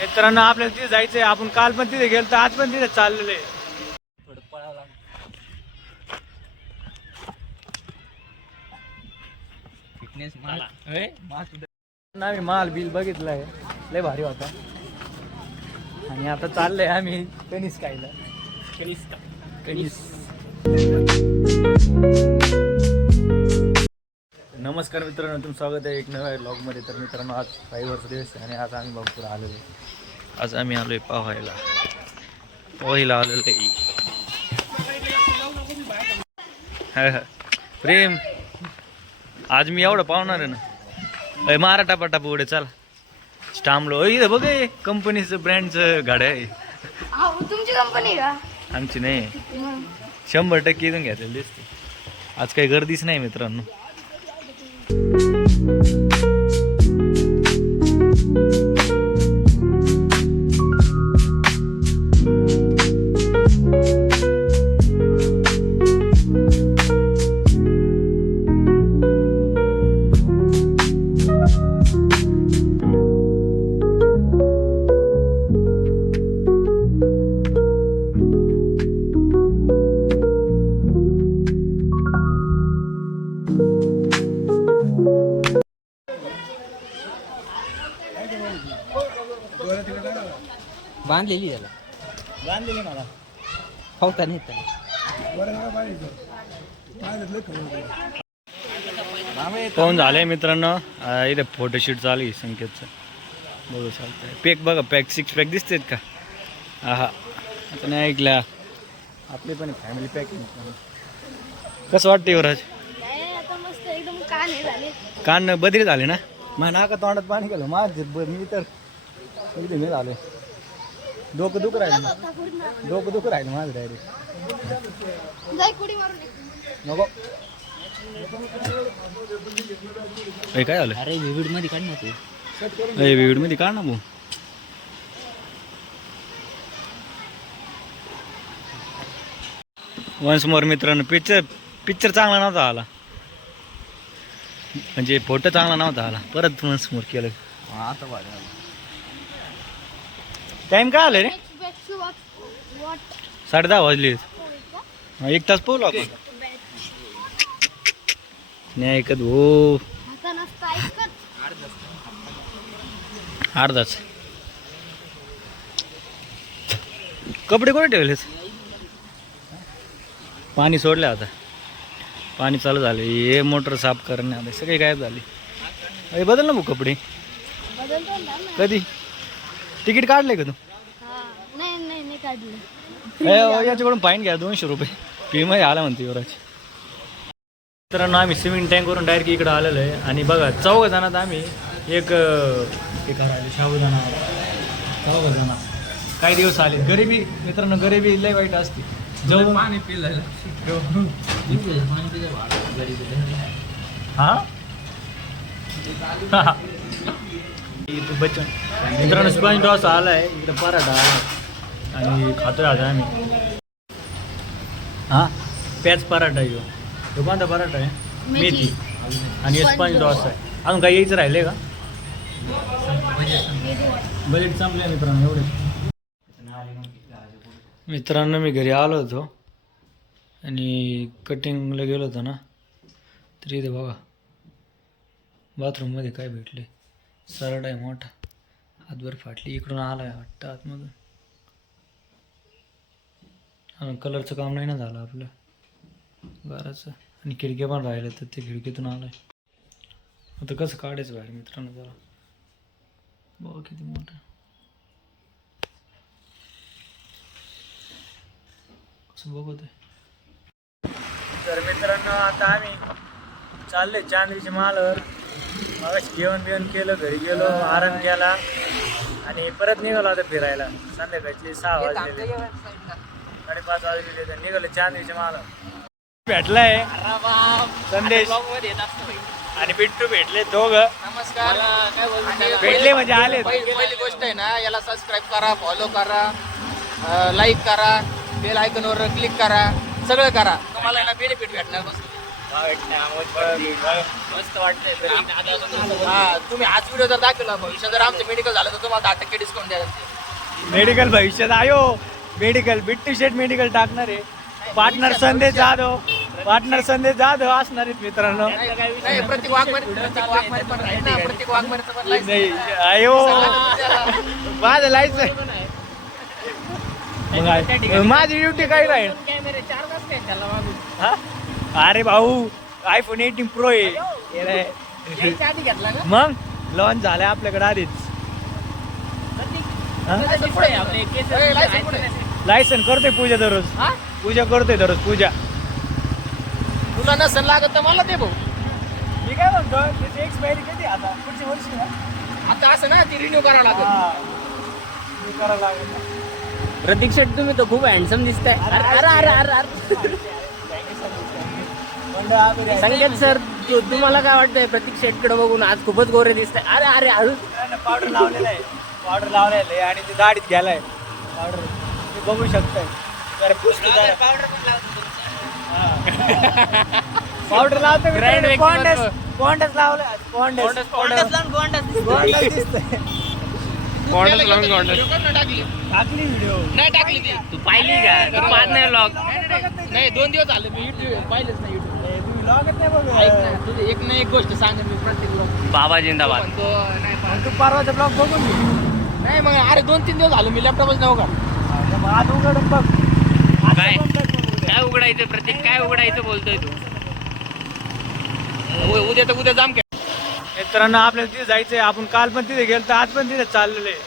मित्रांनो आपल्याला तिथे जायचंय. आपण काल पण तिथे गेलो तर आज पण तिथे चाललेलं आहे. थोडं पळावं लागलं. फिटनेस आम्ही माल बिल बघितलाय, लय भारी होता. आणि आता चाललंय आम्ही कणीस खायला. कणीस. नमस्कार मित्रांनो, तुमचं स्वागत आहे एक नव्या ब्लॉगमध्ये. तर मित्रांनो आज रविवारचा दिवस आहे आणि आज आम्ही बापूर आलेलो आहे. आज आम्ही आलोय पाहायला, पोहायला आलेलो आहे. प्रेम आज मी एवढं पाहणार आहे ना. मारा टापा पुढे चला. स्टामलो इथं बघ, कंपनीचं ब्रँडचं गाड्या आहे. तुमची कंपनी का? आमची नाही, 100% इथून घेतलेली दिसते. आज काही गर्दीच नाही मित्रांनो. बांधलेली याला, बांधलेली मला पावता नाही फोन झालंय मित्रांनो. इथे फोटोशूट चालू आहे संकेतचं. बघू चालतंय. पॅक बघा, पॅक 6 पॅक दिसतेत का? हा आता नाही ऐकला. आपली पण फॅमिली पॅक. कसं वाटतं युवराज? एकदम कान बदरी झाले ना. मग नाका तोंडात पाणी गेलं माझ. मी तर एकदम हे झालं, डोकं दुख राहिलं माझं डायरेक्ट. नको काय झालं? अरे विविड मध्ये काढ ना तू. विविड मध्ये काढ ना भाऊ. वन्स मोर मित्रांनो, पिक्चर चांगला नव्हता आला, म्हणजे फोटो चांगला नव्हता आला. परत वन्स मोर केलं. टाइम काय आलं रे? 10:30 वाजले. 1 तास पोहलो आपण. नाही ऐकत हो. अर्धाच. कपडे कोणी ठेवलेच? पाणी सोडले, आता पाणी चालू झाले. हे मोटर साफ करणे आले, सगळे गायब झाले. अरे बदल ना भाऊ कपडे. कधी तिकीट काढलंय का तू? नाही काढलं. याच्याकडून फाईन घ्या 200 रुपये. फी मध्ये आला म्हणते युवराज. मित्रांनो आम्ही स्विमिंग टँकवरून डायरेक्ट इकडं आलेलो आहे. आणि बघा 4 जणात आम्ही एक करायला शाबुदाना 4 जण. काही दिवस आले. गरिबी मित्रांनो, गरिबी लय वाईट असते. जाऊ पाणी पिलं. हा बच्चन मित्रांनो, स्पंज डोसा आलाय इकडं, पराठा आला आणि खातोय आता आम्ही. हा प्याज पराठा येऊ. कोणता पराठा आहे? मेथी. आणि स्पंज डोसा आहे. अजून काही यायचं राहिले का? बजेट संपले मित्रांनो एवढे. मित्रांनो मी घरी आलो होतो आणि कटिंगला गेलो होतो ना, तर इथे बघा बाथरूममध्ये काय भेटले. सरळ आहे मोठा, हातभर फाटली. इकडून आला आहे वाटतं आतमधून. कलरचं काम नाही ना झालं आपलं घराचं. आणि खिडक्या पण राहिल्या, तर ते खिडकीतून आलाय. आता कसं काढायचं बाहेर मित्रांनो? जरा बघा किती मोठं. कसं बघत आहे. तर मित्रांनो आता आम्ही चालले चांदरीच्या मालावर. मग जेवण बिवण केलं, घरी गेलो, आराम केला आणि परत निघालो आता फिरायला. संध्याकाळचे 6 वाजले, 5:30 वाजले. तर निघालो चांदरीच्या मालावर. भेटलाय संदेश आणि बिट्टू भेटले दोघं. नमस्कार. भेटले म्हणजे आले. पहिली गोष्ट आहे ना, याला सबस्क्राईब करा, फॉलो करा, लाईक करा, बेल आयकॉनवर क्लिक करा, सगळं करा. तुम्हाला ना बेनिफिट भेटणार. मस्त वाटतंय. हा, तुम्ही हाच व्हिडिओ जर दाखवला भविष्यात जर आमचं मेडिकल झालं तर तुम्हाला 10% डिस्काउंट द्यायला. मेडिकल भविष्यात आयो मेडिकल बिट्टू शेट मेडिकल टाकणार आहे. पार्टनर संदेश जाधव असणार आहेत मित्रांनो. नाही, प्रत्येक वाघमारे पण राहील ना, प्रत्येक वाघमारेचं पण license. नाही आयो माझं लायसन माझी ड्युटी काय राहील. कॅमेरे 4 तास काय त्याला मागून. हा? अरे भाऊ iPhone 18 Pro आहे यायच्या आधी घेतला का? मग लॉन्च झालाय आपल्याकडे आधीच. लायसन पुढे आहे आपले, केस लायसन पुढे आहे. लायसन करतोय पूजा दररोज. हा? पूजा करतोय दररोज पूजा. तुला नसन लागत तर मला दे भाऊ. मी काय म्हणतो त्याची एक्सपायरी कधी आता पुढच्या वर्षी ना? आता असं ना ती रिन्यू करावं लागेल. हा. मी करायला लागेल ना. प्रतीक शेट तुम्ही तर खूप हँडसम दिसताय. संकेत सर तुम्हाला काय वाटतंय प्रतीक शेट कडे बघून आज खूपच गोरे दिसताय. अरे हळू. पावडर लावलेला आहे आणि ते दाढीत घ्यायलाय पावडर तुम्ही बघू शकताय. जरा पुसतो जरा. पावडर लावतो पॉन्डस लावलं पॉन्डस दिसतंय. टाकली व्हिडिओ नाही टाकली ती. तू पाहिली का? तू पाहत नाही व्लॉग. नाही 2 दिवस झाले मी युट्यूब पाहिलंच नाही. युट्यूब तुम्ही लॉगच नाही बघू. ऐक ना, तुझी एक ना एक गोष्ट सांग मी प्रत्येक vlog. बाबा जिंदाबाद. म्हणतो नाही मग तू परवाचा ब्लॉग बघून घे. नाही मग अरे 2-3 दिवस झाले मी लॅपटॉपच नाही उघड. आज उघडून बघ. काय काय उघडायचं प्रतीक, काय उघडायचं बोलतोय तू? उद्या जाम काय. मित्रांनो आपल्याला तिथे जायचंय. आपण काल पण तिथे गेलो तर आज पण तिथे चाललेलं आहे.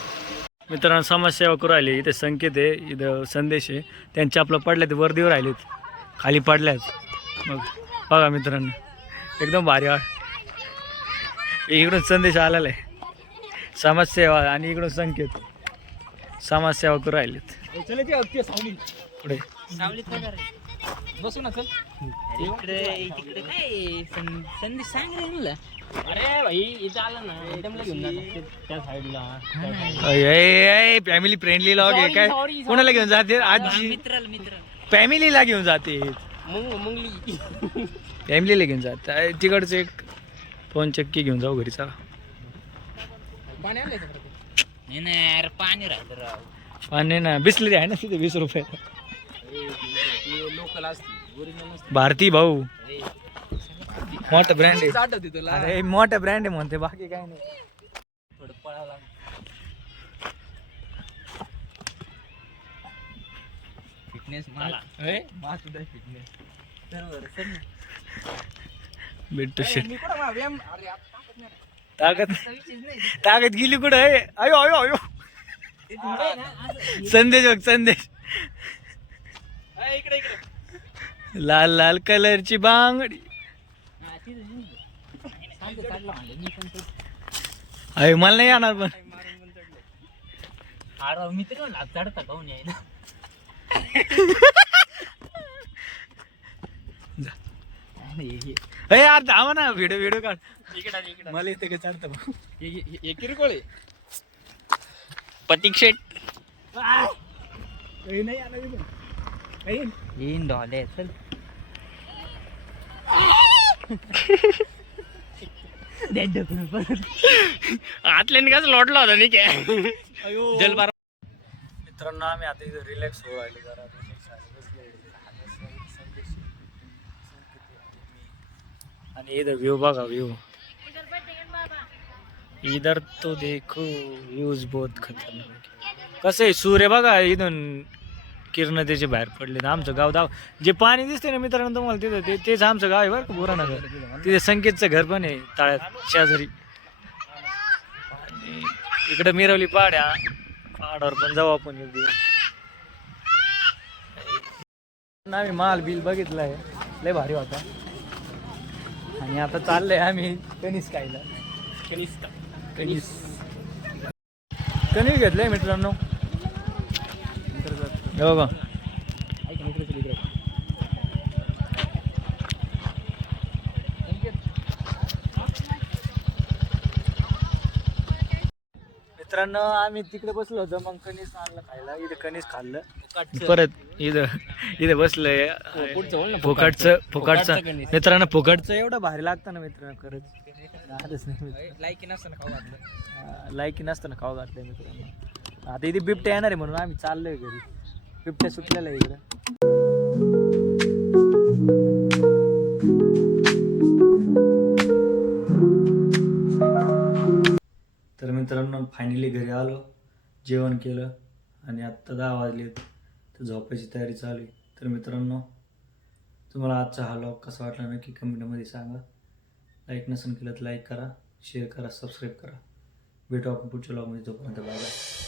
मित्रांनो समाजसेवा करू राहिली. इथे संकेत आहे, इथं संदेश आहे. त्यांचे आपलं पडले ते वरतीवर राहिलेत, खाली पडल्यात. मग बघा मित्रांनो एकदम भारी इकडून संदेश आलेला आहे समाजसेवा आणि इकडून संकेत समाजसेवा करू राहिलेत. पुढे बसू ना चल. तिकडे काय संदेश सांग रे मला. अरे भाई इथं आलं ना एकदमला घेऊन जा त्या साईडला. फॅमिली फ्रेंडली लॉग आहे काय. sorry. कोणाला घेऊन जाते आजी मित्र फॅमिलीला घेऊन जाते. मुंगली. फॅमिलीला घेऊन जात. तिकडचं एक 2 चक्की घेऊन जाऊ घरी. चला पाणी आलंय का? नाही यार पाणी राहतं राव. पाणी ना बिसलरी आहे ना तिथे 20 रुपये. लोकल असते ओरिजिनल असते. भारती भाऊ मोठा ब्रँड आहे. आठवते तुला? अरे मोठा ब्रँड आहे म्हणते, बाकी काय नाही. थोडं पळायला फिटनेस मला फिटनेस. बिट्टू शेट मी कुठं मा- व्यायाम अरे ताकद गेली कुठं आहे. अयो अयो अयो संदेश बघ संदेश. इकडे लाल लाल कलरची बांगडी. अरे मला नाही येणार पण. मित्र चढता काऊन यायला. अरे यार थांबा ना, व्हिडिओ काढ. मला इथे काय चढतं भाऊ. हे किरकोळ आहे. प्रतीक शेट नाही आला इथं. येईन डॉले चल. आतल्याने कसं लोटला होता नाही काय. जलबार. मित्रांनो आम्ही आता इथं रिलॅक्स होऊ राहिले जरा. आणि इधर व्यू बघा व्यू. इधर तो देखो व्ह्यूज बहुत खतरनाक. कसं आहे सूर्य बघा इथून किरण त्याचे बाहेर पडले. आमचं गाव दाव जे पाणी दिसते ना मित्रांनो तुम्हाला तिथं तेच आमचं गाव आहे बरं का, बोरानगर. तिथे संकेतचं घर पण आहे ताळ्यात शेजारी. आणि इकडं मिरवली पहाडावर पण जाऊ आपण एक दिवस. आम्ही माल बिल बघितलाय, लय भारी होता. आणि आता चाललंय आम्ही कणीस खायला. कणीस घेतलंय मित्रांनो. हो का मित्रांनो आम्ही तिकडे बसलो होतो, मग कणीस आणलं खायला, इथे कणीस खाल्लं, फुकटचं. परत इथं बसलंय पुढचं बोल ना, फुकटचं कणीस. मित्रांनो, फुकटचं एवढं भारी लागतं ना मित्रांनो, खरंच राहतच नाही मित्रांनो. लायकी नसताना खाऊ घातलं. लायकी नसताना खाऊ घातलंय मित्रांनो. आता इथे बिबट्या येणार आहे म्हणून आम्ही चाललोय घरी, बिबट्या सुटलेला आहे इकडं. तर मित्रांनो फायनली घरी आलो, जेवण केलं आणि आत्ता 10 वाजले, तर झोपायची तयारी चालू आहे. तर मित्रांनो तुम्हाला आजचा हा व्लॉग कसा वाटला नक्की कमेंटमध्ये सांगा. लाईक नसेल केलं तर लाईक करा, शेअर करा, सबस्क्राईब करा. भेटू आपण पुढच्या व्लॉगमध्ये, तोपर्यंत बाय बाय.